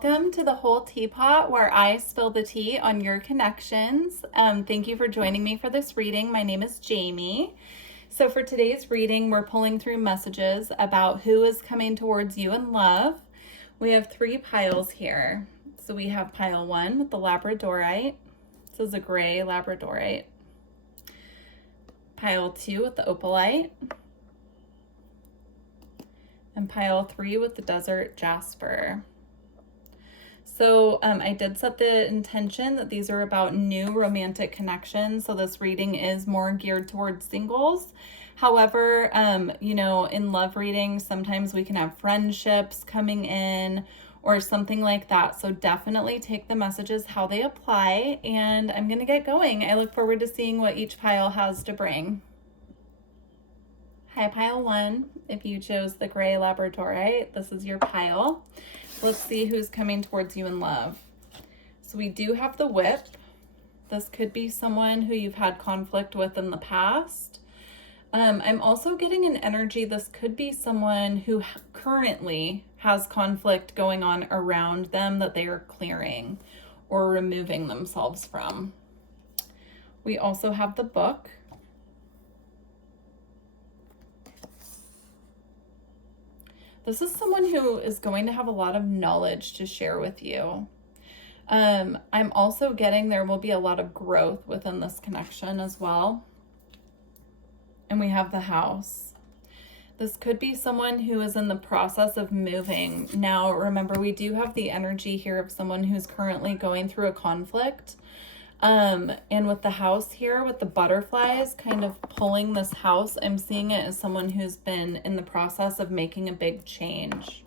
welcome to the Whole Teapot, where I spill the tea on your connections. Thank you for joining me for this reading. My name is Jamie. So for today's reading, we're pulling through messages about who is coming towards you in love. We have 3 piles here. So we have pile 1 with the Labradorite. This is a gray Labradorite. Pile 2 with the Opalite. And pile 3 with the Desert Jasper. So I did set the intention that these are about new romantic connections. So this reading is more geared towards singles. However, in love readings, sometimes we can have friendships coming in or something like that. So definitely take the messages how they apply. And I'm going to get going. I look forward to seeing what each pile has to bring. Hi, pile 1. If you chose the gray Labradorite, this is your pile. Let's see who's coming towards you in love. So we do have the Whip. This could be someone who you've had conflict with in the past. I'm also getting an energy. This could be someone who currently has conflict going on around them that they are clearing or removing themselves from. We also have the Book. This is someone who is going to have a lot of knowledge to share with you. I'm also getting there will be a lot of growth within this connection as well. And we have the House. This could be someone who is in the process of moving. Now, remember, we do have the energy here of someone who's currently going through a conflict. And with the House here, with the butterflies kind of pulling this house, I'm seeing it as someone who's been in the process of making a big change.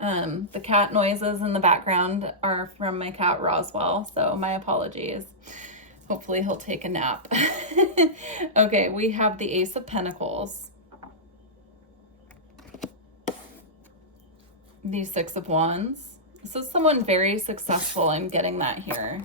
The cat noises in the background are from my cat Roswell, so my apologies. Hopefully he'll take a nap. Okay, we have the Ace of Pentacles. The 6 of Wands. This is someone very successful. I'm getting that here.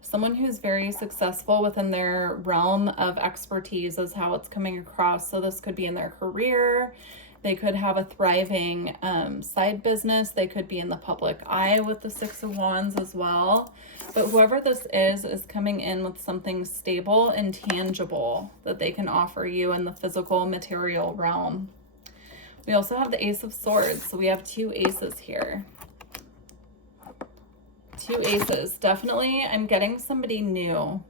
Someone who's very successful within their realm of expertise is how it's coming across. So this could be in their career. They could have a thriving side business. They could be in the public eye with the 6 of Wands as well. But whoever this is coming in with something stable and tangible that they can offer you in the physical material realm. We also have the Ace of Swords. So we have 2 aces here. 2 aces. Definitely, I'm getting somebody new.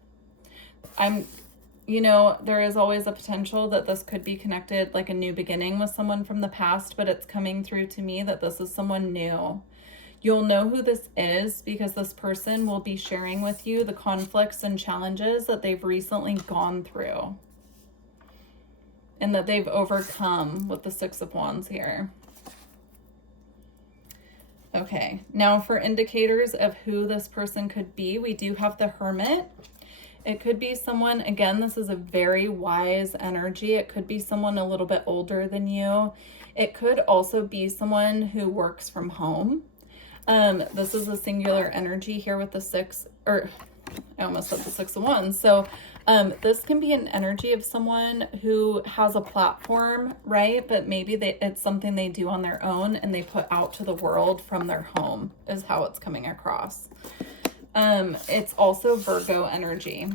There is always a potential that this could be connected like a new beginning with someone from the past, but it's coming through to me that this is someone new. You'll know who this is because this person will be sharing with you the conflicts and challenges that they've recently gone through and that they've overcome with the 6 of Wands here. Okay, now for indicators of who this person could be, we do have the Hermit. It could be someone, again, this is a very wise energy. It could be someone a little bit older than you. It could also be someone who works from home. This is a singular energy here with the 6, or I almost said the 6 of Wands. So this can be an energy of someone who has a platform, right? But maybe it's something they do on their own and they put out to the world from their home is how it's coming across. It's also Virgo energy.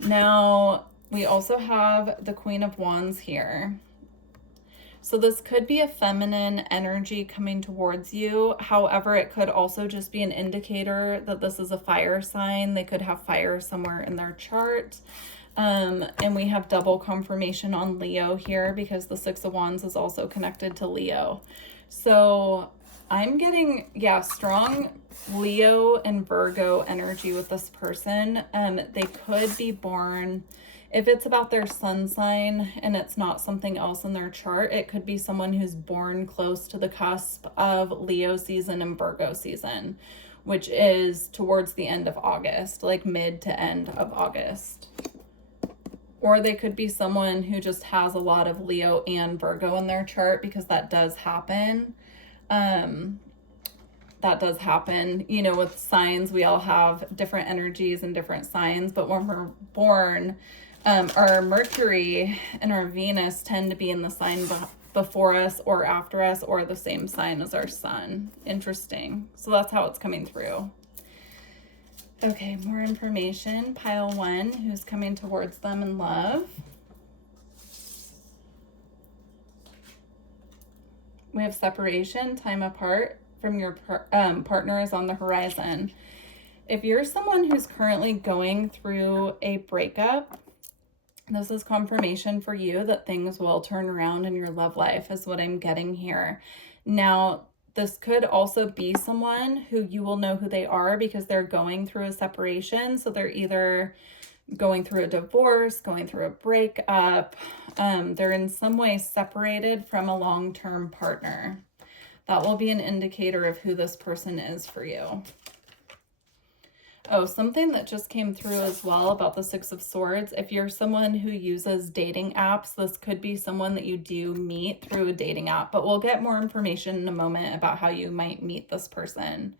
Now, we also have the Queen of Wands here. So this could be a feminine energy coming towards you. However, it could also just be an indicator that this is a fire sign. They could have fire somewhere in their chart. And we have double confirmation on Leo here because the 6 of Wands is also connected to Leo. So I'm getting, strong Leo and Virgo energy with this person. They could be born, if it's about their sun sign and it's not something else in their chart, it could be someone who's born close to the cusp of Leo season and Virgo season, which is towards the end of August, like mid to end of August. Or they could be someone who just has a lot of Leo and Virgo in their chart because that does happen. That does happen, with signs. We all have different energies and different signs, but when we're born, our Mercury and our Venus tend to be in the sign before us or after us or the same sign as our sun. Interesting. So that's how it's coming through. Okay, more information. Pile 1, who's coming towards them in love. We have separation, time apart from your partner is on the horizon. If you're someone who's currently going through a breakup, this is confirmation for you that things will turn around in your love life, is what I'm getting here. Now, this could also be someone who you will know who they are because they're going through a separation. So they're either going through a divorce, going through a breakup. They're in some way separated from a long-term partner. That will be an indicator of who this person is for you. Oh, something that just came through as well about the Six of Swords. If you're someone who uses dating apps, this could be someone that you do meet through a dating app, but we'll get more information in a moment about how you might meet this person.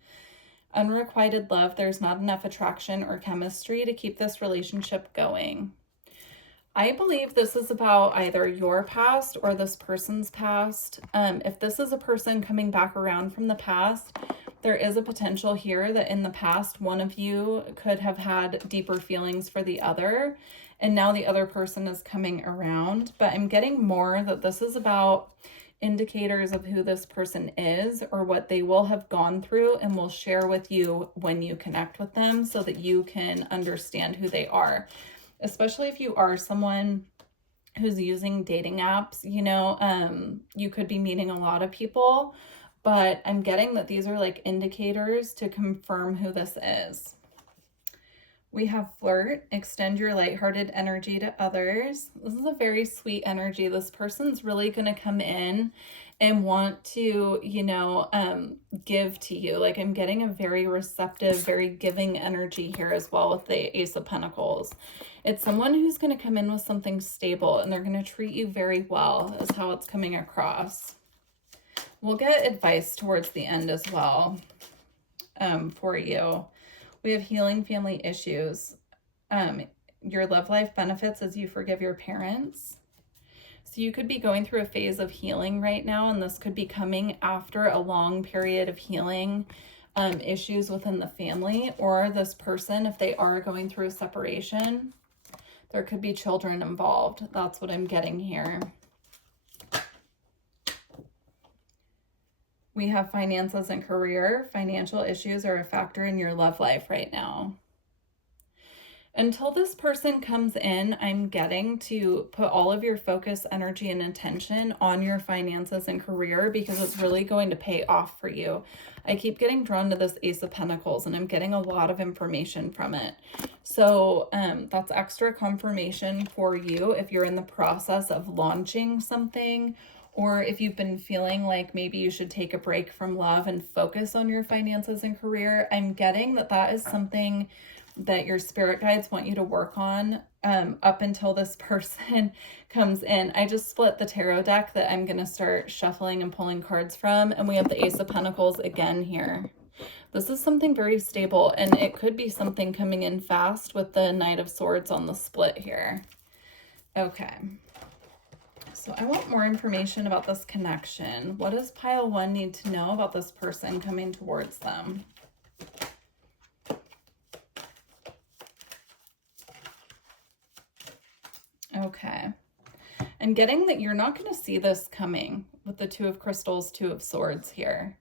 Unrequited love, there's not enough attraction or chemistry to keep this relationship going. I believe this is about either your past or this person's past. If this is a person coming back around from the past, there is a potential here that in the past, one of you could have had deeper feelings for the other, and now the other person is coming around. But I'm getting more that this is about indicators of who this person is or what they will have gone through and will share with you when you connect with them so that you can understand who they are. Especially if you are someone who's using dating apps, you know, you could be meeting a lot of people, but I'm getting that these are like indicators to confirm who this is. We have flirt, extend your lighthearted energy to others. This is a very sweet energy. This person's really going to come in and want to, you know, give to you. Like I'm getting a very receptive, very giving energy here as well with the Ace of Pentacles. It's someone who's going to come in with something stable and they're going to treat you very well is how it's coming across. We'll get advice towards the end as well for you. We have healing family issues. Your love life benefits as you forgive your parents. So you could be going through a phase of healing right now, and this could be coming after a long period of healing issues within the family, or this person, if they are going through a separation, there could be children involved. That's what I'm getting here. We have finances and career. Financial issues are a factor in your love life right now. Until this person comes in, I'm getting to put all of your focus, energy, and attention on your finances and career because it's really going to pay off for you. I keep getting drawn to this Ace of Pentacles and I'm getting a lot of information from it. So that's extra confirmation for you if you're in the process of launching something, or if you've been feeling like maybe you should take a break from love and focus on your finances and career. I'm getting that that is something that your spirit guides want you to work on up until this person comes in. I just split the tarot deck that I'm going to start shuffling and pulling cards from, and we have the Ace of Pentacles again here. This is something very stable, and it could be something coming in fast with the Knight of Swords on the split here. Okay. So I want more information about this connection. What does pile 1 need to know about this person coming towards them? Okay. I'm getting that you're not going to see this coming with the Two of Crystals, Two of Swords here.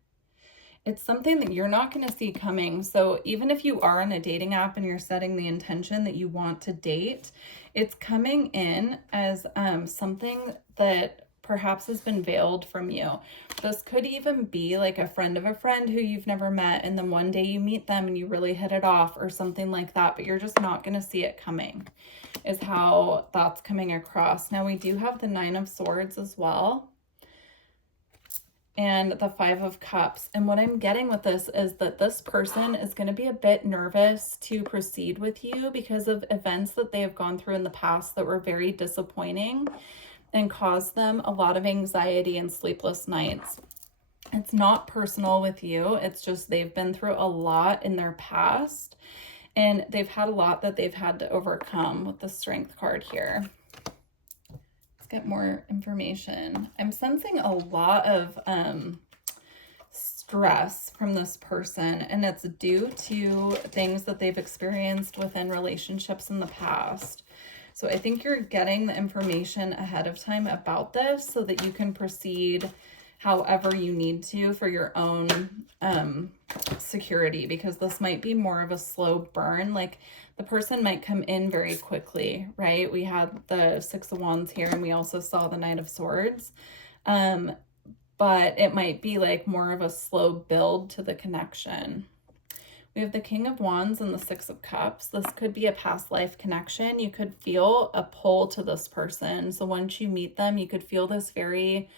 It's something that you're not going to see coming. So even if you are on a dating app and you're setting the intention that you want to date, it's coming in as something that perhaps has been veiled from you. This could even be like a friend of a friend who you've never met, and then one day you meet them and you really hit it off or something like that, but you're just not going to see it coming, is how that's coming across. Now we do have the Nine of Swords as well, and the Five of Cups. And what I'm getting with this is that this person is going to be a bit nervous to proceed with you because of events that they have gone through in the past that were very disappointing and caused them a lot of anxiety and sleepless nights. It's not personal with you. It's just they've been through a lot in their past, and they've had a lot that they've had to overcome with the Strength card here. get more information. I'm sensing a lot of stress from this person, and it's due to things that they've experienced within relationships in the past. So I think you're getting the information ahead of time about this so that you can proceed however you need to for your own security, because this might be more of a slow burn. Like the person might come in very quickly, right? We had the Six of Wands here, and we also saw the Knight of Swords. But it might be like more of a slow build to the connection. We have the King of Wands and the Six of Cups. This could be a past life connection. You could feel a pull to this person. So once you meet them, you could feel this very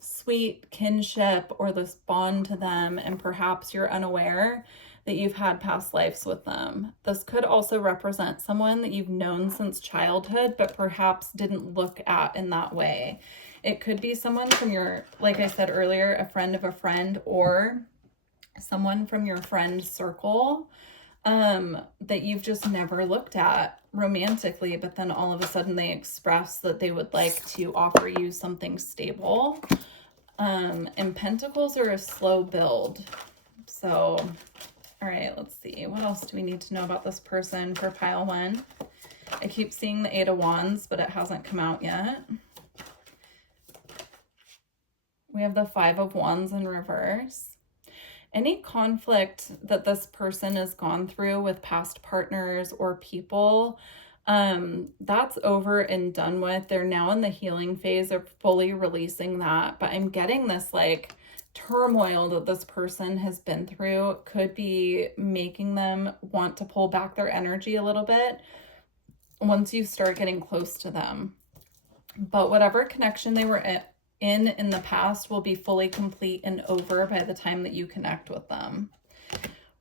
sweet kinship or this bond to them, and perhaps you're unaware that you've had past lives with them. This could also represent someone that you've known since childhood, but perhaps didn't look at in that way. It could be someone from your, like I said earlier, a friend of a friend, or someone from your friend circle that you've just never looked at romantically, but then all of a sudden they express that they would like to offer you something stable. And Pentacles are a slow build. So, all right, let's see. What else do we need to know about this person for pile 1? I keep seeing the Eight of Wands, but it hasn't come out yet. We have the Five of Wands in reverse. Any conflict that this person has gone through with past partners or people, that's over and done with. They're now in the healing phase of fully releasing that. But I'm getting this like turmoil that this person has been through could be making them want to pull back their energy a little bit once you start getting close to them. But whatever connection they were in the past will be fully complete and over by the time that you connect with them.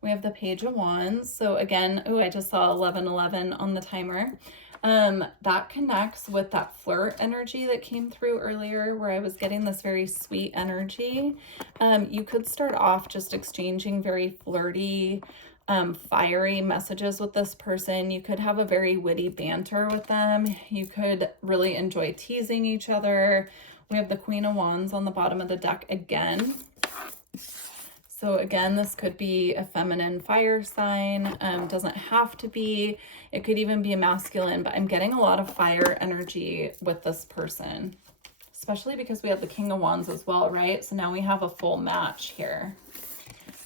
We have the Page of Wands. So again, oh, I just saw 1111 on the timer. That connects with that flirt energy that came through earlier, where I was getting this very sweet energy. You could start off just exchanging very flirty, fiery messages with this person. You could have a very witty banter with them. You could really enjoy teasing each other. We have the Queen of Wands on the bottom of the deck again. So again, this could be a feminine fire sign. Doesn't have to be. It could even be a masculine, but I'm getting a lot of fire energy with this person, especially because we have the King of Wands as well, right? So now we have a full match here,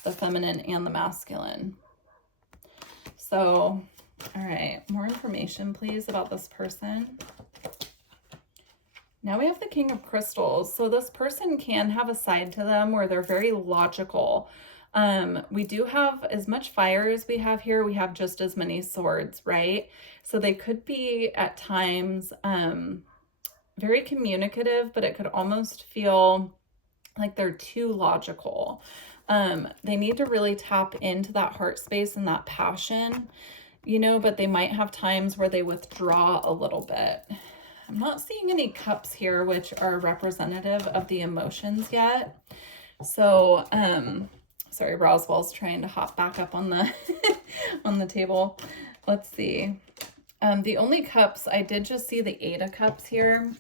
the feminine and the masculine. So, all right, more information, please, about this person. Now we have the King of Crystals. So this person can have a side to them where they're very logical. We do have as much fire as we have here. We have just as many swords, right? So they could be at times very communicative, but it could almost feel like they're too logical. They need to really tap into that heart space and that passion, you know, but they might have times where they withdraw a little bit. I'm not seeing any cups here, which are representative of the emotions yet. So, sorry, Roswell's trying to hop back up on the on the table. Let's see. The only cups, I did just see the Eight of Cups here.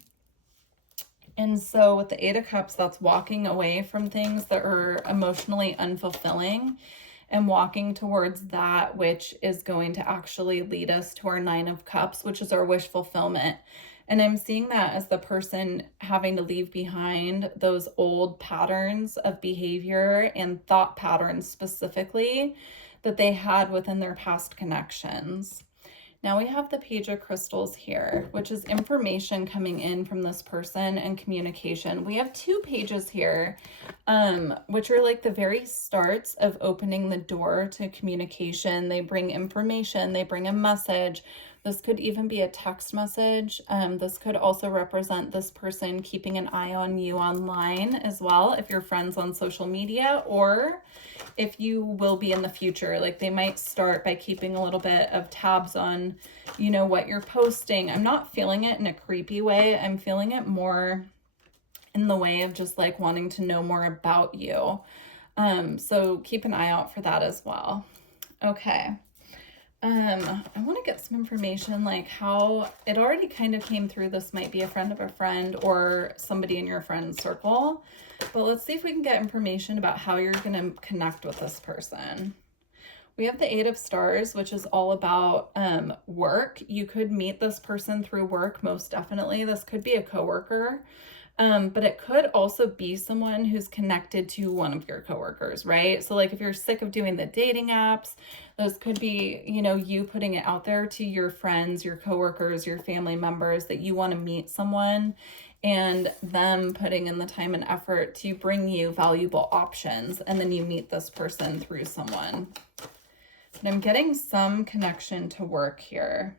And so with the Eight of Cups, that's walking away from things that are emotionally unfulfilling and walking towards that which is going to actually lead us to our Nine of Cups, which is our wish fulfillment. And I'm seeing that as the person having to leave behind those old patterns of behavior and thought patterns specifically that they had within their past connections. Now we have the Page of Crystals here, which is information coming in from this person and communication. We have two pages here, which are like the very starts of opening the door to communication. They bring information, they bring a message. This could even be a text message. This could also represent this person keeping an eye on you online as well, if you're friends on social media, or if you will be in the future. Like they might start by keeping a little bit of tabs on, you know, what you're posting. I'm not feeling it in a creepy way. I'm feeling it more in the way of just like wanting to know more about you. So keep an eye out for that as well. Okay. I want to get some information like how it already kind of came through. This might be a friend of a friend or somebody in your friend circle, but let's see if we can get information about how you're going to connect with this person. We have the 8 of Stars, which is all about work. You could meet this person through work, most definitely. This could be a coworker. But it could also be someone who's connected to one of your coworkers, right? So like if you're sick of doing the dating apps, those could be, you know, you putting it out there to your friends, your coworkers, your family members that you want to meet someone, and them putting in the time and effort to bring you valuable options. And then you meet this person through someone. But I'm getting some connection to work here.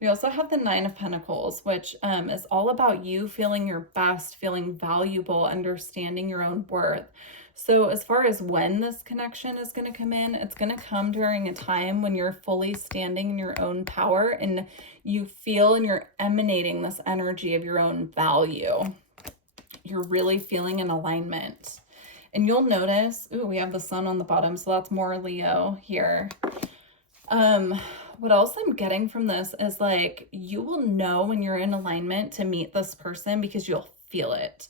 We also have the 9 of Pentacles, which is all about you feeling your best, feeling valuable, understanding your own worth. So as far as when this connection is going to come in, it's going to come during a time when you're fully standing in your own power and you feel and you're emanating this energy of your own value. You're really feeling an alignment. And you'll notice, ooh, we have the sun on the bottom, so that's more Leo here. What else I'm getting from this is like, you will know when you're in alignment to meet this person because you'll feel it.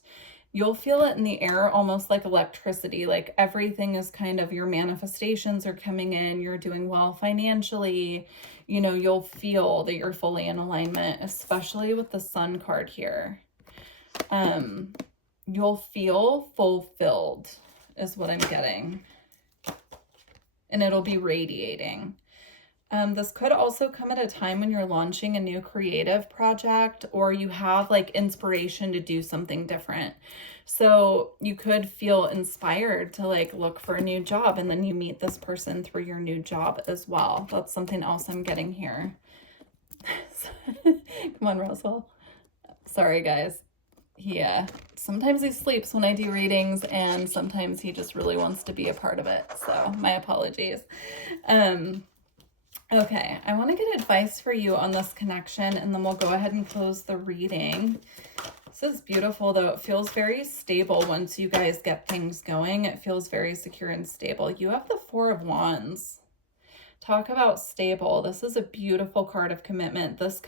You'll feel it in the air, almost like electricity. Like everything is kind of, your manifestations are coming in, you're doing well financially, you know, you'll feel that you're fully in alignment, especially with the sun card here. You'll feel fulfilled is what I'm getting. And it'll be radiating. This could also come at a time when you're launching a new creative project or you have like inspiration to do something different. So you could feel inspired to like look for a new job, and then you meet this person through your new job as well. That's something else I'm getting here. Come on, Roswell. Sorry, guys. Yeah, sometimes he sleeps when I do readings, and sometimes he just really wants to be a part of it. So my apologies. Okay, I want to get advice for you on this connection, and then we'll go ahead and close the reading. This is beautiful, though. It feels very stable once you guys get things going. It feels very secure and stable. You have the 4 of Wands. Talk about stable. This is a beautiful card of commitment. This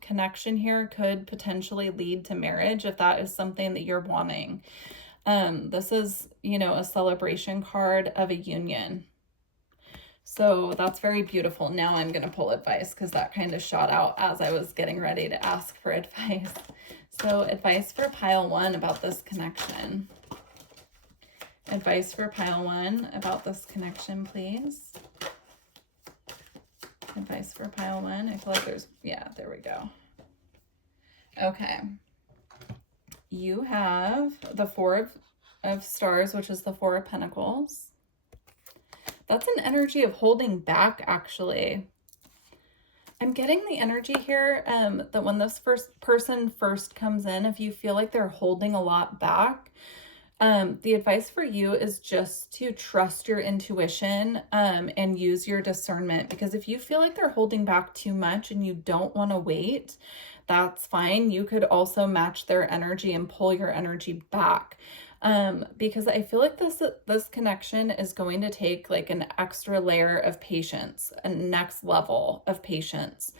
connection here could potentially lead to marriage if that is something that you're wanting. This is, you know, a celebration card of a union. So that's very beautiful. Now I'm going to pull advice because that kind of shot out as I was getting ready to ask for advice. So advice for pile 1 about this connection. Advice for pile 1 about this connection, please. Advice for pile 1. I feel like there's, yeah, there we go. Okay. You have the 4 of Stars, which is the 4 of Pentacles. That's an energy of holding back, actually. I'm getting the energy here that when this person first comes in, if you feel like they're holding a lot back, the advice for you is just to trust your intuition and use your discernment. Because if you feel like they're holding back too much and you don't want to wait, that's fine. You could also match their energy and pull your energy back. Because I feel like this connection is going to take like an extra layer of patience, a next level of patience.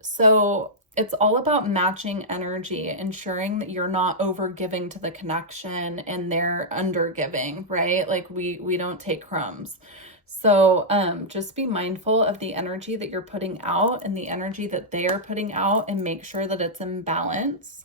So it's all about matching energy, ensuring that you're not over giving to the connection and they're under giving, right? Like we don't take crumbs. So just be mindful of the energy that you're putting out and the energy that they are putting out, and make sure that it's in balance.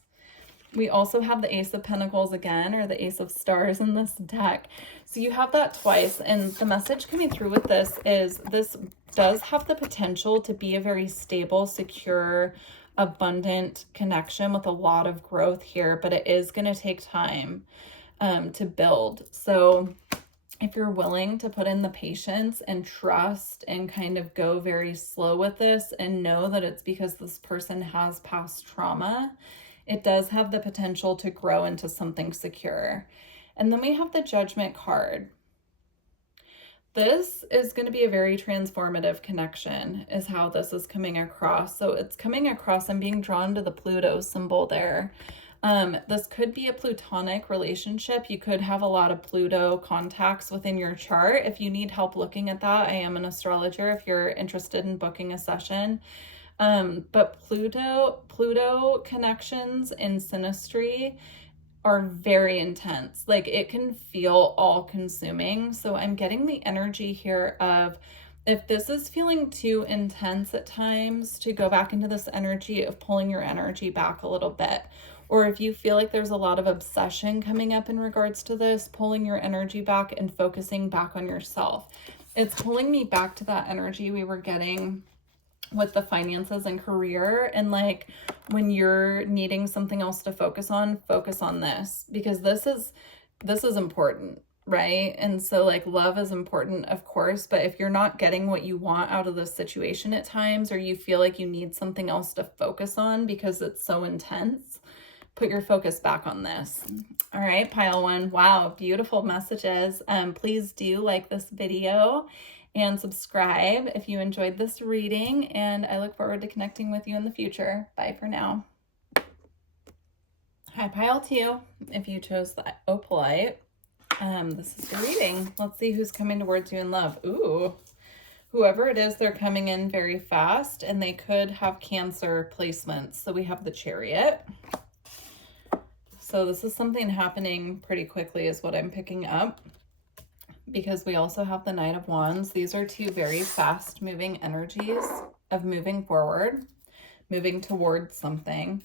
We also have the Ace of Pentacles again, or the Ace of Stars in this deck. So you have that twice, and the message coming through with this is this does have the potential to be a very stable, secure, abundant connection with a lot of growth here, but it is going to take time to build. So if you're willing to put in the patience and trust and kind of go very slow with this and know that it's because this person has past trauma, it does have the potential to grow into something secure. And then we have the Judgment card. This is going to be a very transformative connection, is how this is coming across. So it's coming across, I'm being drawn to the Pluto symbol there. This could be a Plutonic relationship. You could have a lot of Pluto contacts within your chart. If you need help looking at that, I am an astrologer if you're interested in booking a session. But Pluto connections in synastry are very intense. Like, it can feel all consuming. So I'm getting the energy here of, if this is feeling too intense at times, to go back into this energy of pulling your energy back a little bit. Or if you feel like there's a lot of obsession coming up in regards to this, pulling your energy back and focusing back on yourself. It's pulling me back to that energy we were getting with the finances and career. And like, when you're needing something else to focus on this, because this is important, right? And so like, love is important, of course, but if you're not getting what you want out of this situation at times, or you feel like you need something else to focus on because it's so intense, put your focus back on this. All right, pile one. Wow, beautiful messages. Please do like this video and subscribe if you enjoyed this reading, and I look forward to connecting with you in the future. Bye for now. Hi, pile two. If you chose the opalite, this is your reading. Let's see who's coming towards you in love. Ooh, whoever it is, they're coming in very fast, and they could have Cancer placements. So we have the Chariot. So this is something happening pretty quickly is what I'm picking up, because we also have the Knight of Wands. These are two very fast moving energies of moving forward, moving towards something.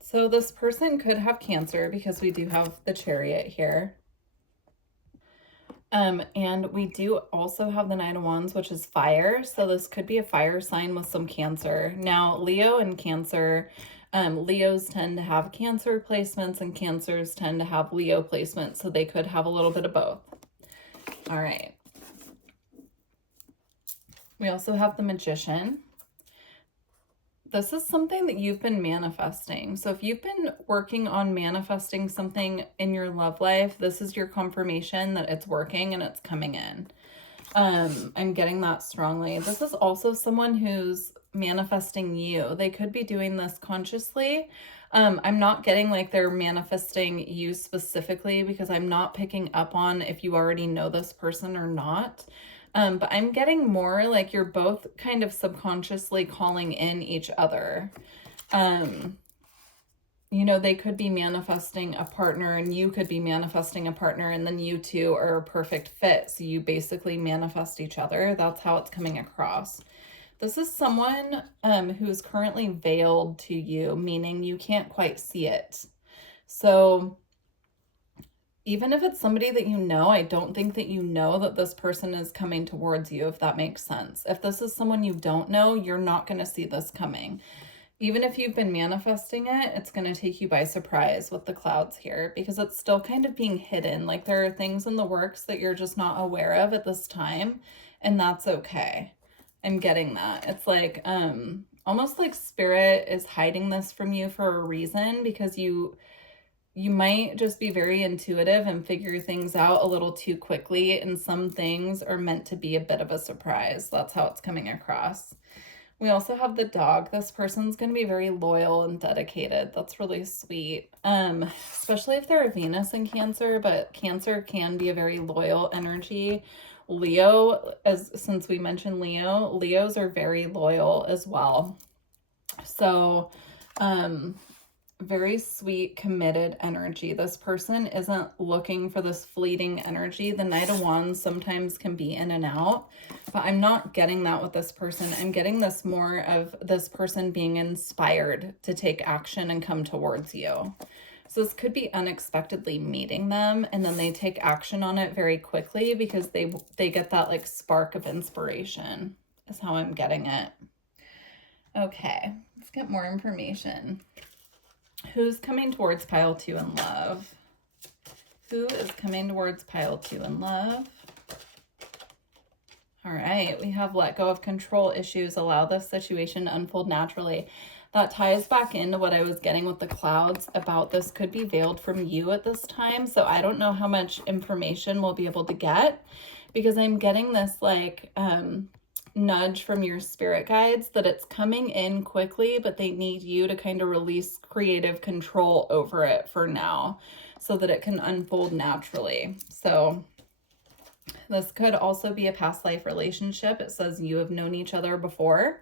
So this person could have Cancer, because we do have the Chariot here. And we do also have the Knight of Wands, which is fire. So this could be a fire sign with some Cancer. Now, Leo and Cancer, Leos tend to have Cancer placements and Cancers tend to have Leo placements. So they could have a little bit of both. All right. We also have the Magician. This is something that you've been manifesting. So if you've been working on manifesting something in your love life, this is your confirmation that it's working and it's coming in. I'm getting that strongly. This is also someone who's manifesting you. They could be doing this consciously. I'm not getting like they're manifesting you specifically, because I'm not picking up on if you already know this person or not. But I'm getting more like you're both kind of subconsciously calling in each other. You know, they could be manifesting a partner and you could be manifesting a partner, and then you two are a perfect fit. So you basically manifest each other. That's how it's coming across. This is someone who's currently veiled to you, meaning you can't quite see it. So even if it's somebody that you know, I don't think that you know that this person is coming towards you, if that makes sense. If this is someone you don't know, you're not going to see this coming. Even if you've been manifesting it, it's going to take you by surprise with the clouds here, because it's still kind of being hidden. Like, there are things in the works that you're just not aware of at this time, and that's okay. I'm getting that. It's like, almost like Spirit is hiding this from you for a reason, because you might just be very intuitive and figure things out a little too quickly, and some things are meant to be a bit of a surprise. That's how it's coming across. We also have the Dog. This person's going to be very loyal and dedicated. That's really sweet. Especially if they're a Venus in Cancer, but Cancer can be a very loyal energy. Leo, since we mentioned Leo, Leos are very loyal as well. So, very sweet, committed energy. This person isn't looking for this fleeting energy. The Knight of Wands sometimes can be in and out, but I'm not getting that with this person. I'm getting this more of this person being inspired to take action and come towards you. So this could be unexpectedly meeting them, and then they take action on it very quickly because they get that like spark of inspiration, is how I'm getting it. Okay, let's get more information. Who's coming towards pile 2 in love? Who is coming towards pile 2 in love? All right, we have let go of control issues, allow this situation to unfold naturally. That ties back into what I was getting with the clouds about this could be veiled from you at this time. So I don't know how much information we'll be able to get, because I'm getting this like nudge from your spirit guides that it's coming in quickly, but they need you to kind of release creative control over it for now so that it can unfold naturally. So this could also be a past life relationship. It says you have known each other before.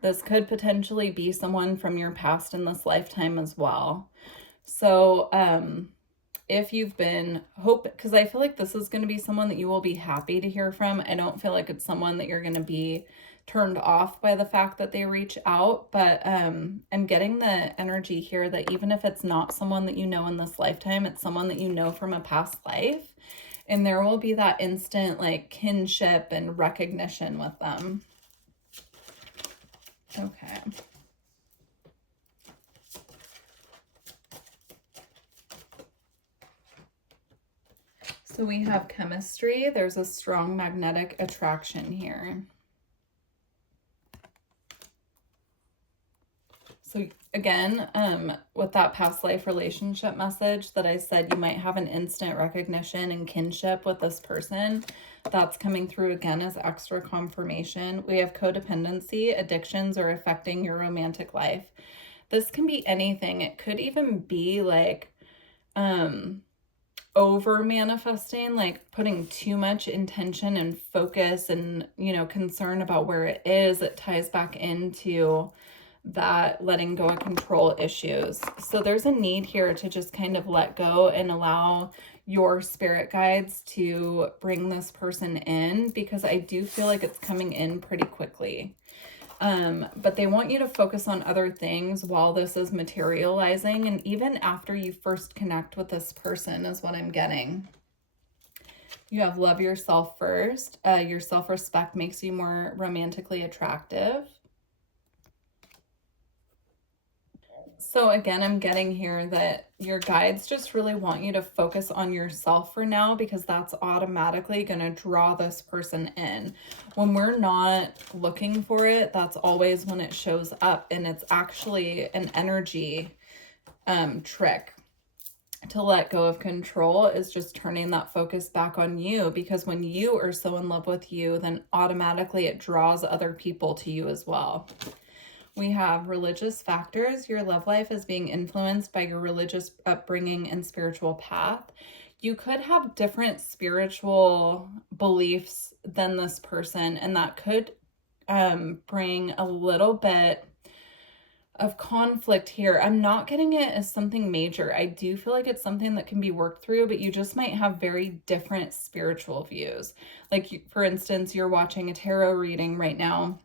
This could potentially be someone from your past in this lifetime as well. So, if you've been because I feel like this is going to be someone that you will be happy to hear from. I don't feel like it's someone that you're going to be turned off by the fact that they reach out, but I'm getting the energy here that even if it's not someone that you know in this lifetime, it's someone that you know from a past life, and there will be that instant like kinship and recognition with them. Okay. So we have chemistry. There's a strong magnetic attraction here. So again, with that past life relationship message that I said, you might have an instant recognition and kinship with this person. That's coming through again as extra confirmation. We have codependency, addictions, or affecting your romantic life. This can be anything. It could even be like, over manifesting, like putting too much intention and focus and, concern about where it is. It ties back into that letting go of control issues. So there's a need here to just kind of let go and allow your spirit guides to bring this person in, because I do feel like it's coming in pretty quickly. But they want you to focus on other things while this is materializing, and even after you first connect with this person is what I'm getting. You have love yourself first. Your self-respect makes you more romantically attractive. So again, I'm getting here that your guides just really want you to focus on yourself for now, because that's automatically going to draw this person in. When we're not looking for it, that's always when it shows up, and it's actually an energy trick. To let go of control is just turning that focus back on you, because when you are so in love with you, then automatically it draws other people to you as well. We have religious factors. Your love life is being influenced by your religious upbringing and spiritual path. You could have different spiritual beliefs than this person, and that could bring a little bit of conflict here. I'm not getting it as something major. I do feel like it's something that can be worked through, but you just might have very different spiritual views. Like, for instance, you're watching a tarot reading right now,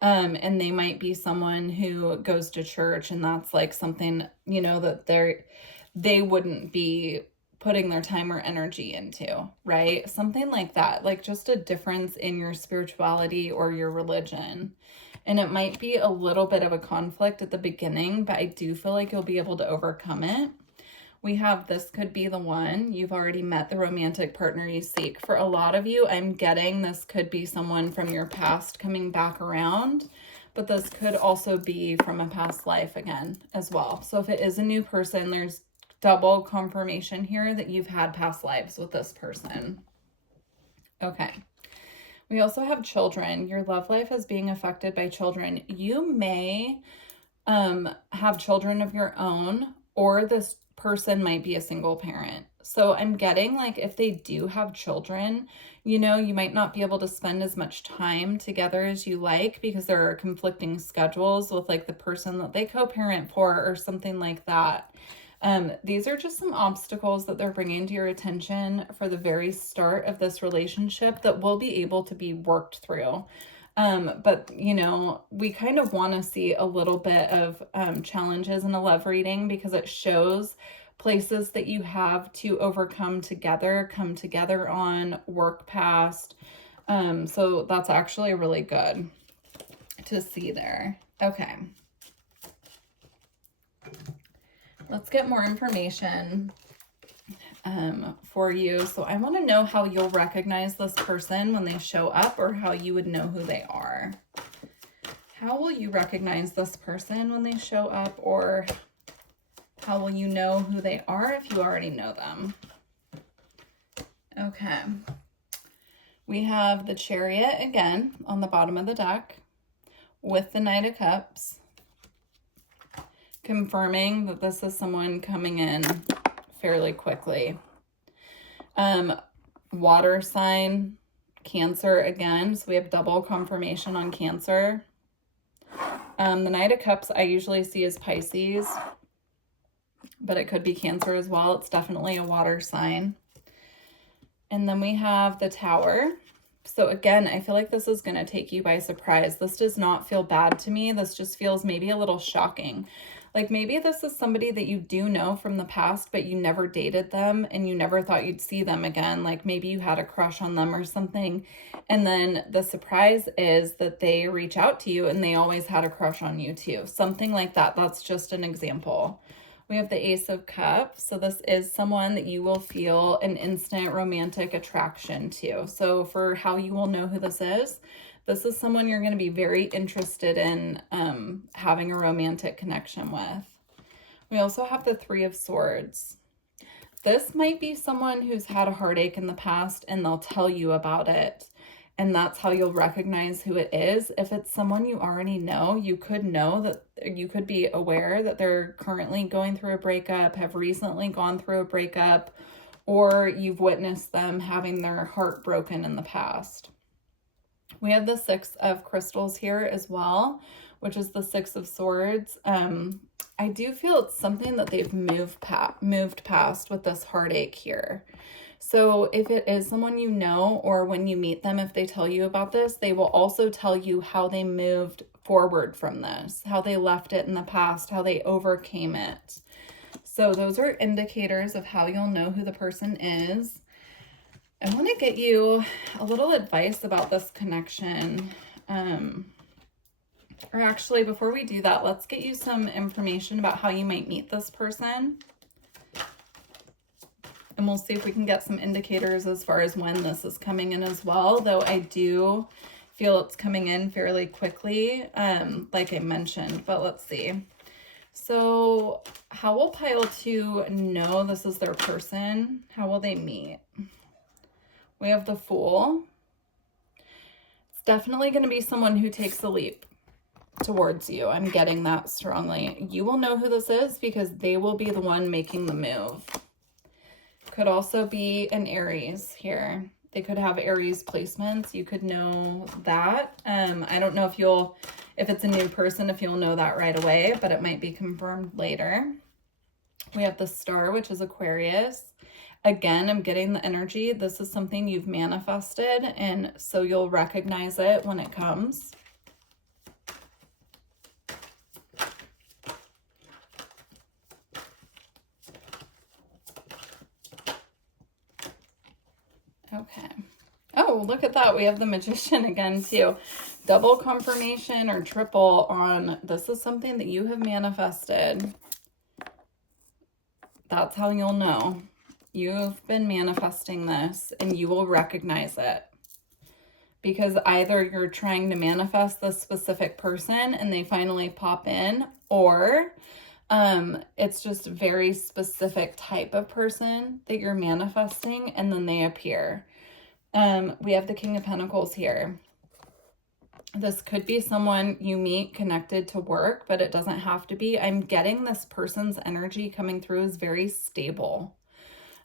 and they might be someone who goes to church, and that's like something, that they wouldn't be putting their time or energy into, right? Something like that, like just a difference in your spirituality or your religion. And it might be a little bit of a conflict at the beginning, but I do feel like you'll be able to overcome it. We have this could be the one. You've already met the romantic partner you seek. For a lot of you, I'm getting this could be someone from your past coming back around, but this could also be from a past life again as well. So if it is a new person, there's double confirmation here that you've had past lives with this person. Okay. We also have children. Your love life is being affected by children. You may have children of your own, or this person might be a single parent. So I'm getting like if they do have children, you might not be able to spend as much time together as you like, because there are conflicting schedules with like the person that they co-parent for or something like that. These are just some obstacles that they're bringing to your attention for the very start of this relationship that will be able to be worked through. But we kind of want to see a little bit of challenges in a love reading, because it shows places that you have to overcome together, come together on, work past. So that's actually really good to see there. Okay. Let's get more information for you. So I want to know how you'll recognize this person when they show up, or how you would know who they are. How will you recognize this person when they show up, or how will you know who they are if you already know them? Okay. We have the Chariot again on the bottom of the deck with the Knight of Cups, confirming that this is someone coming in fairly quickly. Water sign, Cancer again, so we have double confirmation on Cancer. The Knight of Cups I usually see as Pisces, but it could be Cancer as well. It's definitely a water sign. And then we have the Tower. So again, I feel like this is going to take you by surprise. This does not feel bad to me. This just feels maybe a little shocking. Like maybe this is somebody that you do know from the past, but you never dated them and you never thought you'd see them again. Like maybe you had a crush on them or something. And then the surprise is that they reach out to you and they always had a crush on you too. Something like that. That's just an example. We have the Ace of Cups. So this is someone that you will feel an instant romantic attraction to. So for how you will know who this is someone you're going to be very interested in having a romantic connection with. We also have the Three of Swords. This might be someone who's had a heartache in the past and they'll tell you about it. And that's how you'll recognize who it is. If it's someone you already know, you could be aware that they're currently going through a breakup, have recently gone through a breakup, or you've witnessed them having their heart broken in the past. We have the Six of Crystals here as well, which is the Six of Swords. I do feel it's something that they've moved past with this heartache here. So if it is someone you know, or when you meet them, if they tell you about this, they will also tell you how they moved forward from this, how they left it in the past, how they overcame it. So those are indicators of how you'll know who the person is. I want to get you a little advice about this connection. Or actually, before we do that, let's get you some information about how you might meet this person. And we'll see if we can get some indicators as far as when this is coming in as well, though I do feel it's coming in fairly quickly, like I mentioned, but let's see. So how will pile 2 know this is their person? How will they meet? We have the Fool. It's definitely going to be someone who takes the leap towards you. I'm getting that strongly. You will know who this is because they will be the one making the move. Could also be an Aries here. They could have Aries placements. You could know that. I don't know if it's a new person, if you'll know that right away, but it might be confirmed later. We have the Star, which is Aquarius. Again, I'm getting the energy. This is something you've manifested, and so you'll recognize it when it comes. Okay. Oh, look at that. We have the Magician again, too. Double confirmation or triple on this is something that you have manifested. That's how you'll know. You've been manifesting this and you will recognize it. Because either you're trying to manifest this specific person and they finally pop in, or it's just a very specific type of person that you're manifesting and then they appear. We have the King of Pentacles here. This could be someone you meet connected to work, but it doesn't have to be. I'm getting this person's energy coming through is very stable.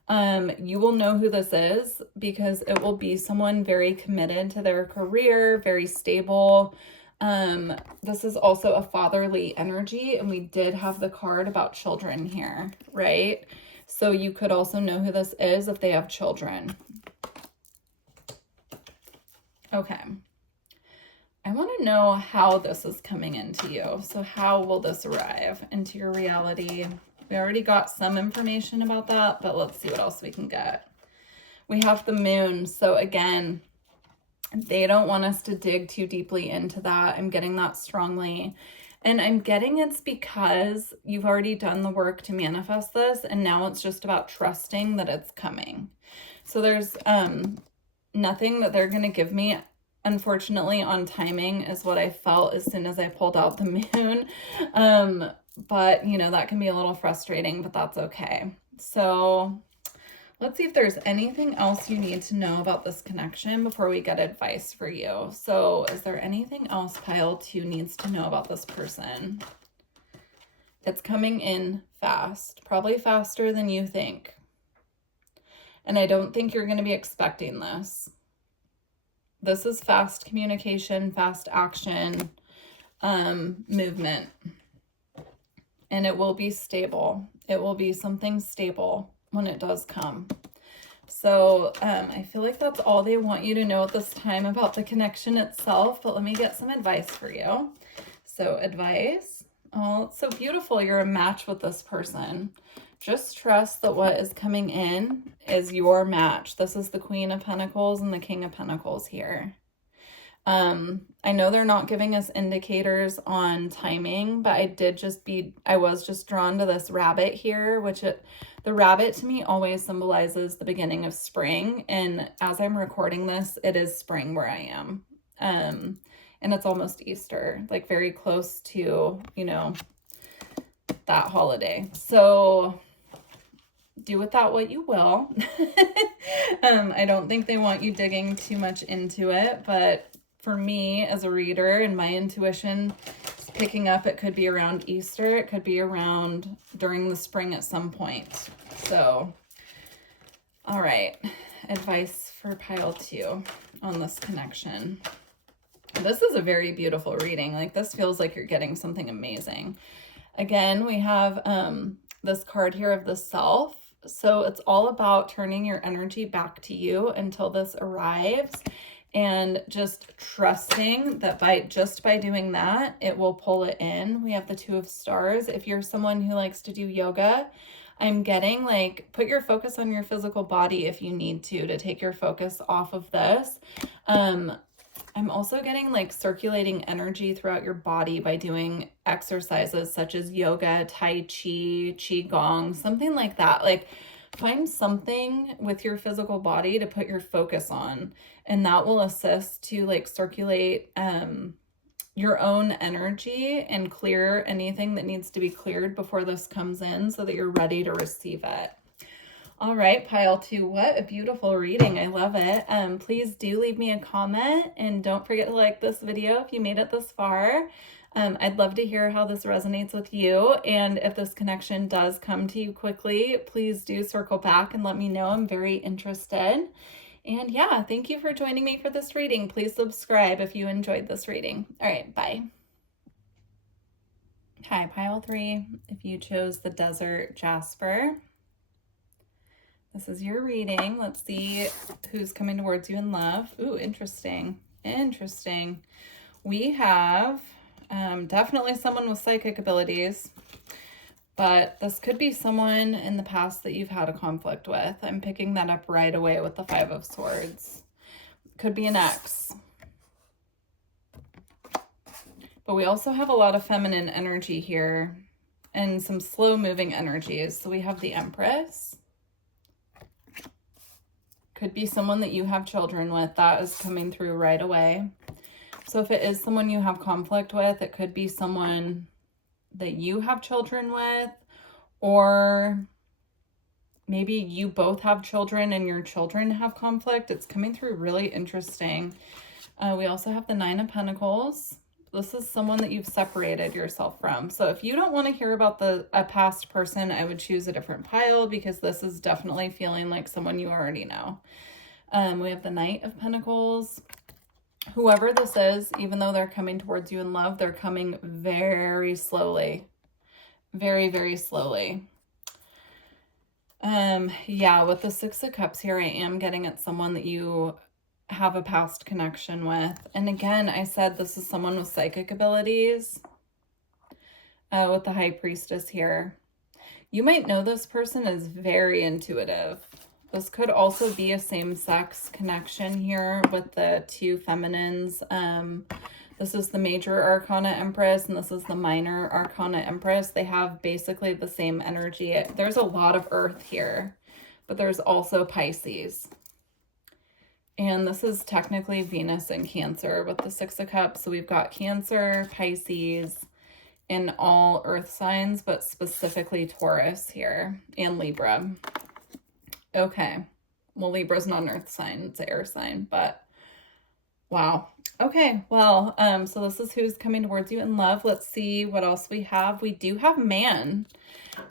You will know who this is because it will be someone very committed to their career, very stable. This is also a fatherly energy, and we did have the card about children here, right? So you could also know who this is if they have children. Okay. I want to know how this is coming into you. So how will this arrive into your reality? We already got some information about that, but let's see what else we can get. We have the Moon. So again, they don't want us to dig too deeply into that. I'm getting that strongly. And I'm getting it's because you've already done the work to manifest this, and now it's just about trusting that it's coming. So there's nothing that they're going to give me, unfortunately, on timing is what I felt as soon as I pulled out the Moon. But, you know, that can be a little frustrating, but that's okay. So Let's see if there's anything else you need to know about this connection before we get advice for you. So is there anything else pile 2 needs to know about this person? It's coming in fast, probably faster than you think. And I don't think you're going to be expecting this. This is fast communication, fast action, movement. And it will be stable. It will be something stable when it does come. So I feel like that's all they want you to know at this time about the connection itself, but let me get some advice for you. So advice, oh, it's so beautiful. You're a match with this person. Just trust that what is coming in is your match. This is the Queen of Pentacles and the King of Pentacles here. I know they're not giving us indicators on timing, but I was just drawn to this rabbit here, the rabbit to me always symbolizes the beginning of spring. And as I'm recording this, it is spring where I am. And it's almost Easter, like very close to, you know, that holiday. So do with that what you will. I don't think they want you digging too much into it, but for me as a reader and my intuition is picking up, it could be around Easter. It could be around during the spring at some point. So, all right, advice for pile 2 on this connection. This is a very beautiful reading. Like this feels like you're getting something amazing. Again, we have this card here of the self. So it's all about turning your energy back to you until this arrives, and just trusting that by doing that, it will pull it in. We have the 2 of Stars. If you're someone who likes to do yoga, I'm getting like, put your focus on your physical body if you need to take your focus off of this. I'm also getting like circulating energy throughout your body by doing exercises such as yoga, Tai Chi, Qigong, something like that. Like find something with your physical body to put your focus on, and that will assist to like circulate your own energy and clear anything that needs to be cleared before this comes in so that you're ready to receive it. All right, pile 2, what a beautiful reading. I love it. Please do leave me a comment, and don't forget to like this video if you made it this far. I'd love to hear how this resonates with you, and if this connection does come to you quickly, please do circle back and let me know. I'm very interested. And yeah, thank you for joining me for this reading. Please subscribe if you enjoyed this reading. All right, bye. Hi, pile 3. If you chose the Desert Jasper, this is your reading. Let's see who's coming towards you in love. Ooh, interesting. Interesting. We have definitely someone with psychic abilities, but this could be someone in the past that you've had a conflict with. I'm picking that up right away with the 5 of Swords. Could be an ex. But we also have a lot of feminine energy here and some slow moving energies. So we have the Empress. Could be someone that you have children with. That is coming through right away. So if it is someone you have conflict with, it could be someone that you have children with, or maybe you both have children and your children have conflict. It's coming through really interesting. We also have the 9 of Pentacles. This is someone that you've separated yourself from. So if you don't want to hear about a past person, I would choose a different pile, because this is definitely feeling like someone you already know. We have the Knight of Pentacles. Whoever this is, even though they're coming towards you in love, they're coming very slowly. Very, very slowly. Yeah, with the 6 of Cups here, I am getting at someone that you have a past connection with. And again, I said this is someone with psychic abilities. With the High Priestess here. You might know this person is very intuitive. This could also be a same-sex connection here with the 2 feminines. This is the Major Arcana Empress, and this is the Minor Arcana Empress. They have basically the same energy. There's a lot of Earth here, but there's also Pisces. And this is technically Venus and Cancer with the 6 of Cups. So we've got Cancer, Pisces, and all Earth signs, but specifically Taurus here and Libra. Okay. Well, Libra's not an earth sign, it's an air sign, but wow. Okay, well, so this is who's coming towards you in love. Let's see what else we have. We do have man.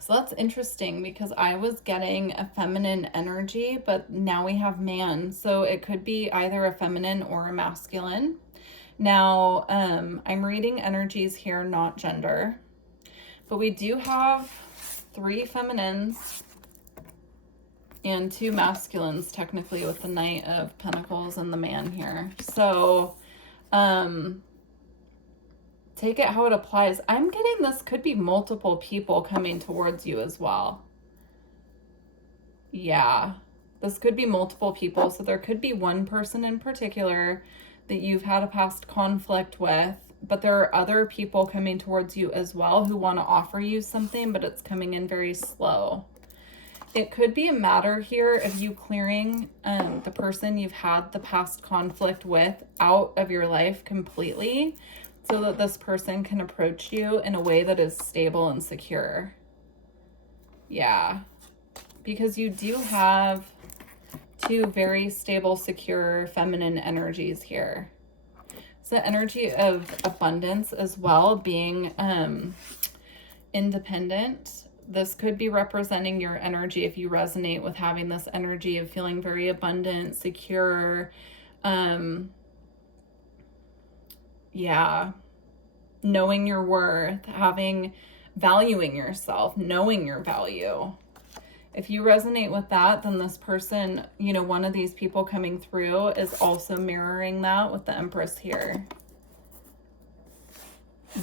So that's interesting because I was getting a feminine energy, but now we have man. So it could be either a feminine or a masculine. Now, I'm reading energies here, not gender. But we do have 3 feminines and 2 masculines, technically, with the Knight of Pentacles and the man here. So, take it how it applies. I'm getting this could be multiple people coming towards you as well. Yeah, this could be multiple people. So there could be one person in particular that you've had a past conflict with, but there are other people coming towards you as well who want to offer you something, but it's coming in very slow. It could be a matter here of you clearing the person you've had the past conflict with out of your life completely, so that this person can approach you in a way that is stable and secure. Yeah, because you do have 2 very stable, secure, feminine energies here. It's the energy of abundance as well, being independent. This could be representing your energy if you resonate with having this energy of feeling very abundant, secure, yeah, knowing your worth, valuing yourself, knowing your value. If you resonate with that, then this person, you know, one of these people coming through is also mirroring that with the Empress here.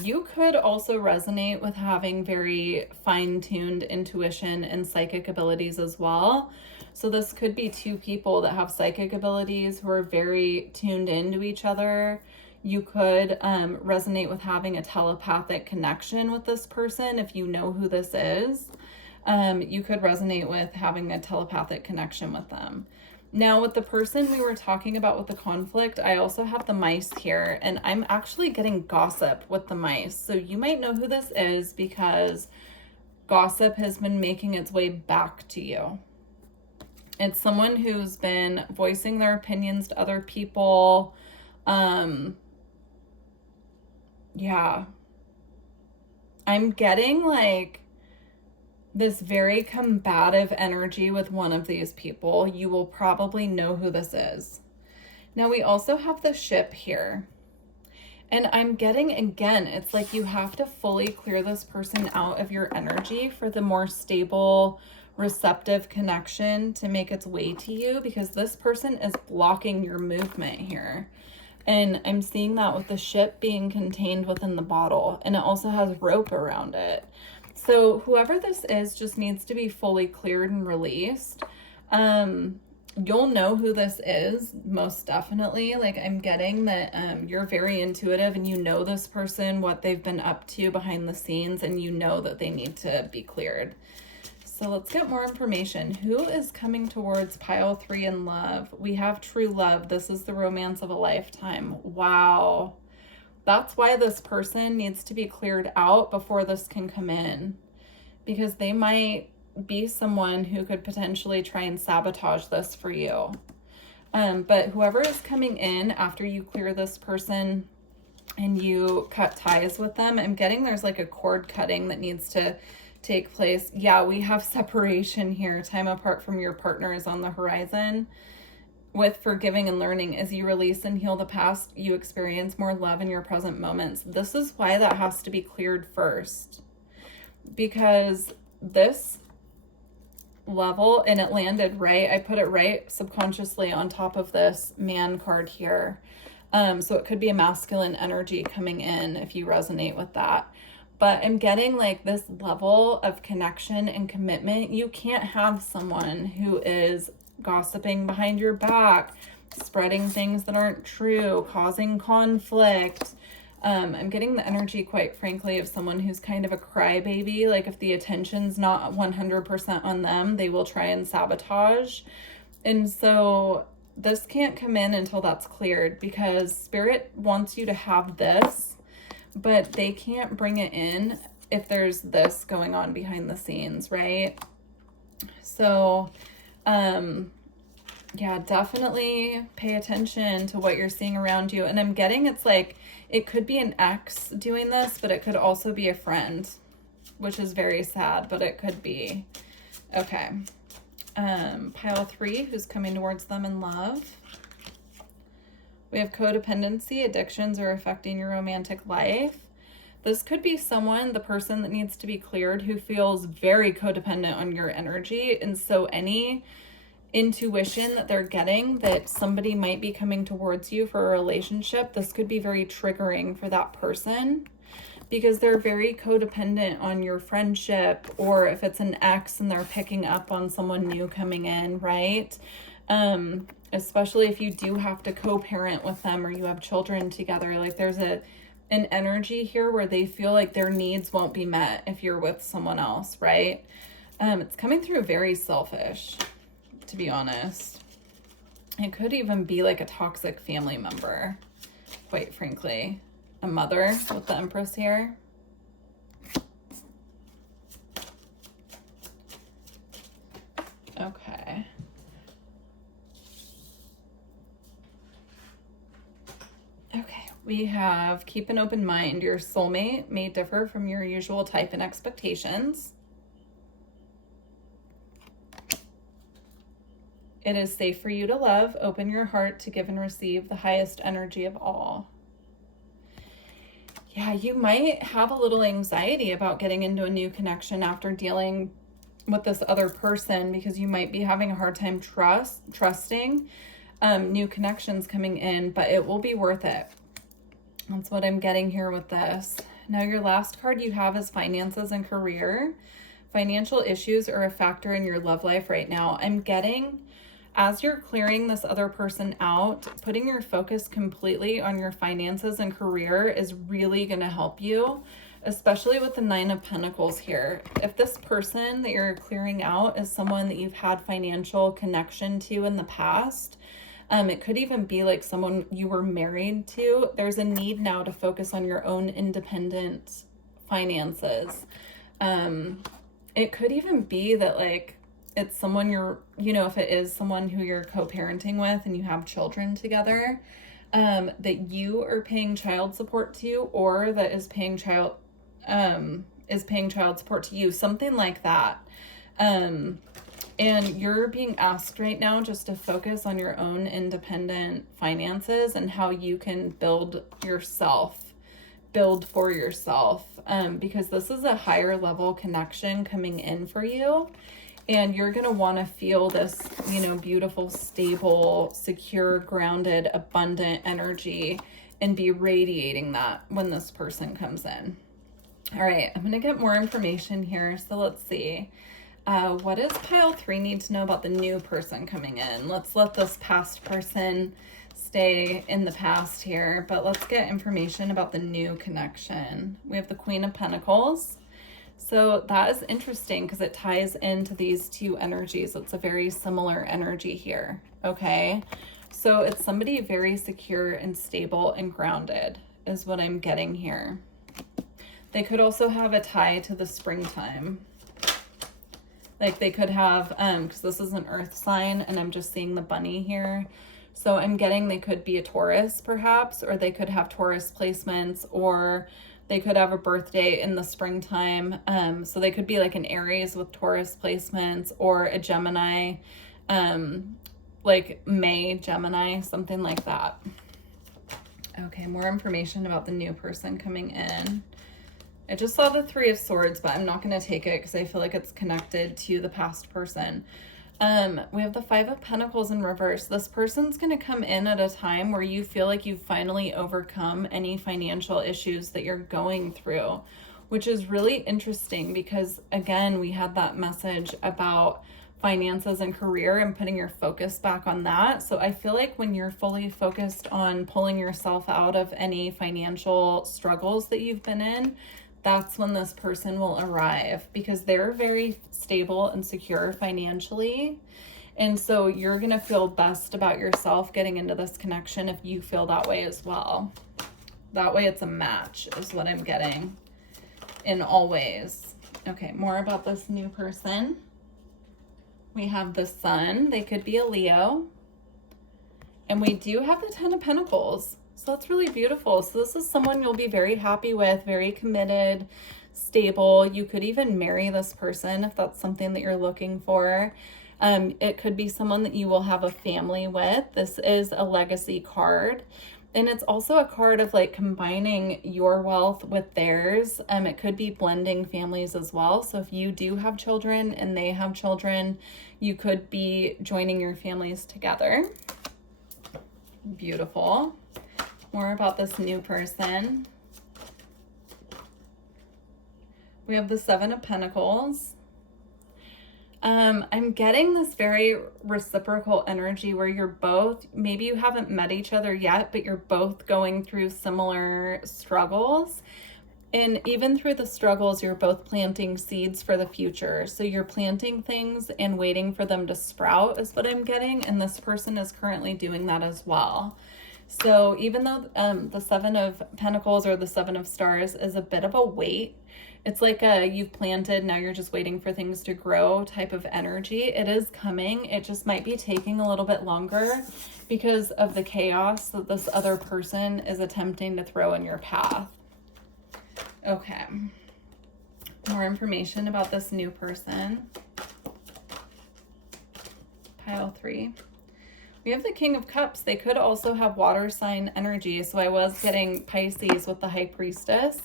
You could also resonate with having very fine-tuned intuition and psychic abilities as well. So this could be 2 people that have psychic abilities who are very tuned into each other. You could resonate with having a telepathic connection with this person if you know who this is. You could resonate with having a telepathic connection with them. Now, with the person we were talking about with the conflict, I also have the mice here, and I'm actually getting gossip with the mice. So you might know who this is because gossip has been making its way back to you. It's someone who's been voicing their opinions to other people. Yeah. I'm getting like this very combative energy with one of these people. You will probably know who this is. Now we also have the ship here. And I'm getting, again, it's like you have to fully clear this person out of your energy for the more stable, receptive connection to make its way to you, because this person is blocking your movement here. And I'm seeing that with the ship being contained within the bottle, and it also has rope around it. So whoever this is just needs to be fully cleared and released. You'll know who this is, most definitely. Like, I'm getting that you're very intuitive and you know this person, what they've been up to behind the scenes, and you know that they need to be cleared. So let's get more information. Who is coming towards pile 3 in love? We have true love. This is the romance of a lifetime. Wow. That's why this person needs to be cleared out before this can come in, because they might be someone who could potentially try and sabotage this for you. But whoever is coming in after you clear this person and you cut ties with them, I'm getting there's like a cord cutting that needs to take place. Yeah, we have separation here. Time apart from your partner is on the horizon. With forgiving and learning, as you release and heal the past, you experience more love in your present moments. This is why that has to be cleared first, because this level, and it landed right, I put it right subconsciously on top of this man card here. So it could be a masculine energy coming in if you resonate with that. But I'm getting like this level of connection and commitment. You can't have someone who is gossiping behind your back, spreading things that aren't true, causing conflict. I'm getting the energy, quite frankly, of someone who's kind of a crybaby. Like, if the attention's not 100% on them, they will try and sabotage. And so this can't come in until that's cleared, because Spirit wants you to have this, but they can't bring it in if there's this going on behind the scenes, right? So Yeah, definitely pay attention to what you're seeing around you. And I'm getting it's like, it could be an ex doing this, but it could also be a friend, which is very sad, but it could be. Okay. Pile 3, who's coming towards them in love. We have codependency, addictions are affecting your romantic life. This could be someone, the person that needs to be cleared, who feels very codependent on your energy. And so any intuition that they're getting that somebody might be coming towards you for a relationship, this could be very triggering for that person because they're very codependent on your friendship, or if it's an ex and they're picking up on someone new coming in, right? Especially if you do have to co-parent with them or you have children together, like there's an energy here where they feel like their needs won't be met if you're with someone else, right? It's coming through very selfish, to be honest. It could even be like a toxic family member, quite frankly. A mother with the Empress here. Okay. Okay, we have keep an open mind. Your soulmate may differ from your usual type and expectations. It is safe for you to love. Open your heart to give and receive the highest energy of all. Yeah, you might have a little anxiety about getting into a new connection after dealing with this other person because you might be having a hard time trusting new connections coming in, but it will be worth it. That's what I'm getting here with this. Now, your last card you have is finances and career. Financial issues are a factor in your love life right now. I'm getting, as you're clearing this other person out, putting your focus completely on your finances and career is really going to help you, especially with the 9 of Pentacles here. If this person that you're clearing out is someone that you've had financial connection to in the past, it could even be like someone you were married to. There's a need now to focus on your own independent finances. It could even be that like it's someone you're, if it is someone who you're co-parenting with and you have children together, that you are paying child support to, or that is paying child support to you, something like that. And you're being asked right now just to focus on your own independent finances and how you can build for yourself, because this is a higher level connection coming in for you. And you're going to want to feel this, beautiful, stable, secure, grounded, abundant energy and be radiating that when this person comes in. All right, I'm going to get more information here. So let's see. What does pile 3 need to know about the new person coming in? Let's let this past person stay in the past here, but let's get information about the new connection. We have the Queen of Pentacles. So that is interesting because it ties into these two energies. It's a very similar energy here, okay? So it's somebody very secure and stable and grounded is what I'm getting here. They could also have a tie to the springtime. Like they could have, because this is an earth sign and I'm just seeing the bunny here. So I'm getting they could be a Taurus perhaps, or they could have Taurus placements, or they could have a birthday in the springtime. So they could be like an Aries with Taurus placements, or a Gemini, like May Gemini, something like that. Okay, more information about the new person coming in. I just saw the 3 of Swords, but I'm not going to take it because I feel like it's connected to the past person. We have the 5 of Pentacles in reverse. This person's going to come in at a time where you feel like you've finally overcome any financial issues that you're going through, which is really interesting because, again, we had that message about finances and career and putting your focus back on that. So I feel like when you're fully focused on pulling yourself out of any financial struggles that you've been in, that's when this person will arrive, because they're very stable and secure financially. And so you're going to feel best about yourself getting into this connection if you feel that way as well. That way it's a match is what I'm getting in all ways. Okay, more about this new person. We have the Sun. They could be a Leo. And we do have the Ten of Pentacles. So that's really beautiful. So this is someone you'll be very happy with, very committed, stable. You could even marry this person if that's something that you're looking for. It could be someone that you will have a family with. This is a legacy card. And it's also a card of like combining your wealth with theirs. It could be blending families as well. So if you do have children and they have children, you could be joining your families together. Beautiful. More about this new person. We have the Seven of Pentacles. I'm getting this very reciprocal energy where you're both, maybe you haven't met each other yet, but you're both going through similar struggles. And even through the struggles, you're both planting seeds for the future. So you're planting things and waiting for them to sprout is what I'm getting. And this person is currently doing that as well. So even though the Seven of Pentacles or the Seven of Stars is a bit of a wait, it's like you've planted, now you're just waiting for things to grow type of energy. It is coming. It just might be taking a little bit longer because of the chaos that this other person is attempting to throw in your path. Okay. More information about this new person. Pile 3. We have the King of Cups. They could also have water sign energy. So I was getting Pisces with the High Priestess.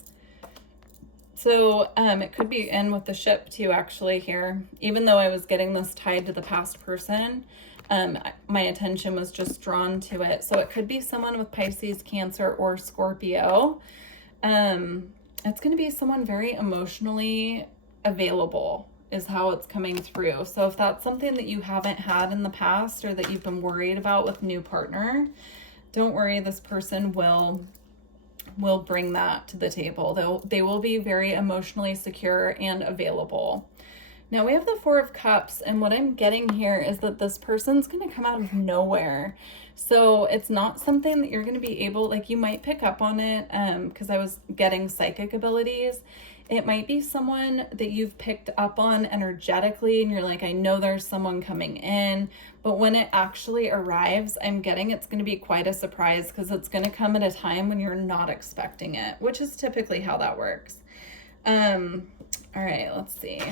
So it could be in with the ship too, actually, here. Even though I was getting this tied to the past person, my attention was just drawn to it. So it could be someone with Pisces, Cancer, or Scorpio. It's going to be someone very emotionally available is how it's coming through. So if that's something that you haven't had in the past or that you've been worried about with a new partner, don't worry, this person will bring that to the table. They will be very emotionally secure and available. Now we have the Four of Cups, and what I'm getting here is that this person's going to come out of nowhere. So it's not something that you're going to be able, like you might pick up on it because I was getting psychic abilities. It might be someone that you've picked up on energetically and you're like, I know there's someone coming in, but when it actually arrives, I'm getting it's going to be quite a surprise because it's going to come at a time when you're not expecting it, which is typically how that works. All right, let's see.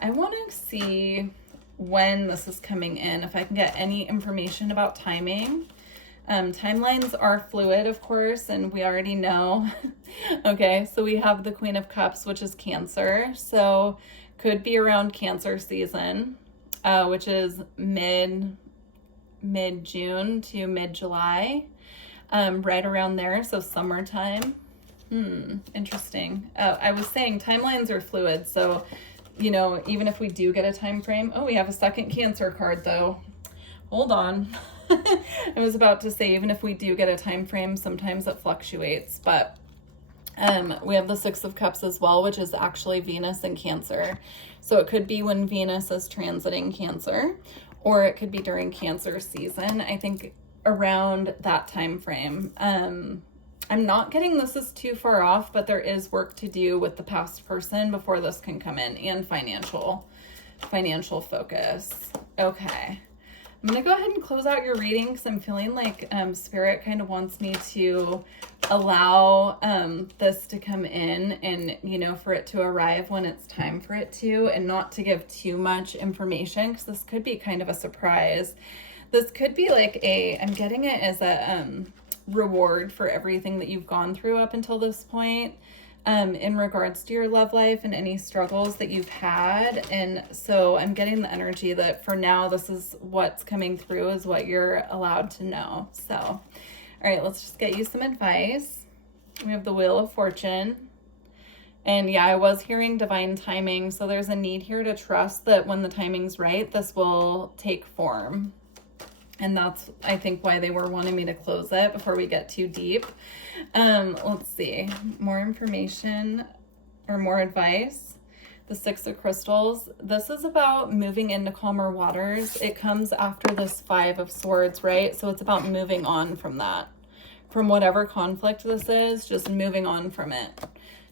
I want to see when this is coming in, if I can get any information about timing. Timelines are fluid, of course, and we already know. Okay, so we have the Queen of Cups, which is Cancer. So could be around Cancer season, which is mid-June to mid-July, right around there. So summertime. Interesting. I was saying timelines are fluid. So, you know, even if we do get a time frame. Oh, we have a second Cancer card, though. Hold on. I was about to say, even if we do get a time frame, sometimes it fluctuates, but we have the Six of Cups as well, which is actually Venus in Cancer. So it could be when Venus is transiting Cancer, or it could be during Cancer season. I think around that time frame. I'm not getting this is too far off, but there is work to do with the past person before this can come in, and financial focus. Okay. I'm going to go ahead and close out your reading because I'm feeling like Spirit kind of wants me to allow this to come in and, you know, for it to arrive when it's time for it to, and not to give too much information because this could be kind of a surprise. This could be like I'm getting it as a reward for everything that you've gone through up until this point. In regards to your love life and any struggles that you've had. And so I'm getting the energy that for now, this is what's coming through is what you're allowed to know. So, all right, let's just get you some advice. We have the Wheel of Fortune. And yeah, I was hearing divine timing. So there's a need here to trust that when the timing's right, this will take form. And that's, I think, why they were wanting me to close it before we get too deep. Let's see. More information or more advice. The Six of Crystals. This is about moving into calmer waters. It comes after this Five of Swords, right? So it's about moving on from that. From whatever conflict this is, just moving on from it.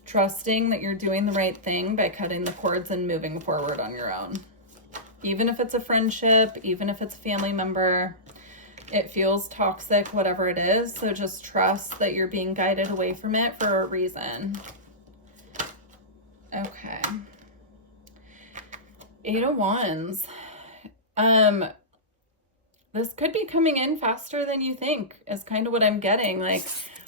Trusting that you're doing the right thing by cutting the cords and moving forward on your own. Even if it's a friendship, even if it's a family member, it feels toxic, whatever it is. So just trust that you're being guided away from it for a reason. Okay. 8 of Wands. This could be coming in faster than you think, is kind of what I'm getting. Like,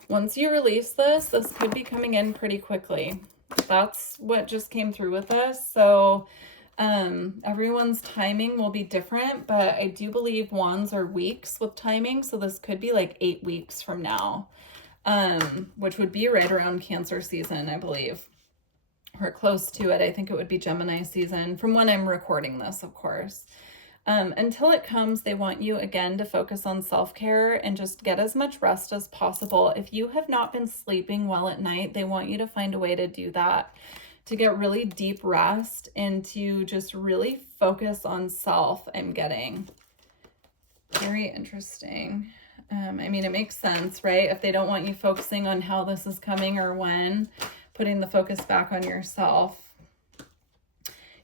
once you release this could be coming in pretty quickly. That's what just came through with us. So everyone's timing will be different, but I do believe wands are weeks with timing. So this could be like 8 weeks from now, which would be right around Cancer season, I believe, or close to it. I think it would be Gemini season from when I'm recording this, of course. Until it comes, they want you again to focus on self-care and just get as much rest as possible. If you have not been sleeping well at night, they want you to find a way to do that, to get really deep rest and to just really focus on self. I'm getting very interesting. I mean, it makes sense, right? If they don't want you focusing on how this is coming or when, putting the focus back on yourself.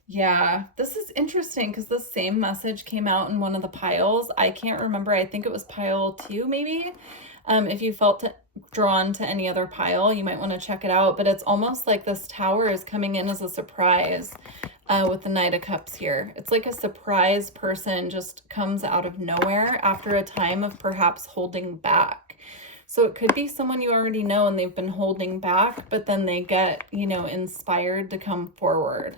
Yeah, this is interesting because the same message came out in one of the piles. I can't remember. I think it was pile 2, maybe. If you felt drawn to any other pile, you might want to check it out. But it's almost like this tower is coming in as a surprise with the Knight of Cups here. It's like a surprise person just comes out of nowhere after a time of perhaps holding back. So it could be someone you already know and they've been holding back, but then they get, you know, inspired to come forward.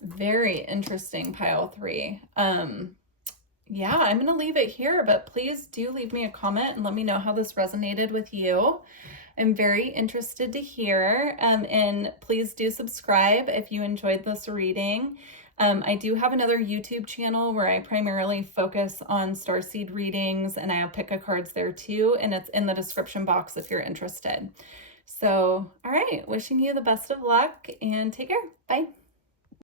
Very interesting, pile 3. Yeah, I'm going to leave it here, but please do leave me a comment and let me know how this resonated with you. I'm very interested to hear, and please do subscribe if you enjoyed this reading. I do have another YouTube channel where I primarily focus on starseed readings, and I have pick a cards there too, and it's in the description box if you're interested. So, all right, wishing you the best of luck and take care. Bye.